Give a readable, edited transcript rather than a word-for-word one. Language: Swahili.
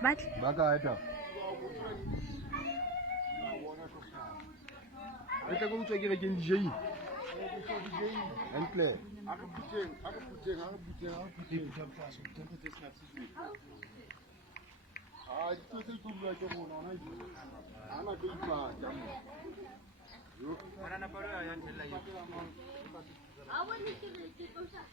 But Baka ita. Ita ko utse kira kin DJ. And play. Aka puting. Ah, itu tu lagi mana ni? Anak tu iba jamu. Mana nak perlu yang celai? Awak ni kita usah.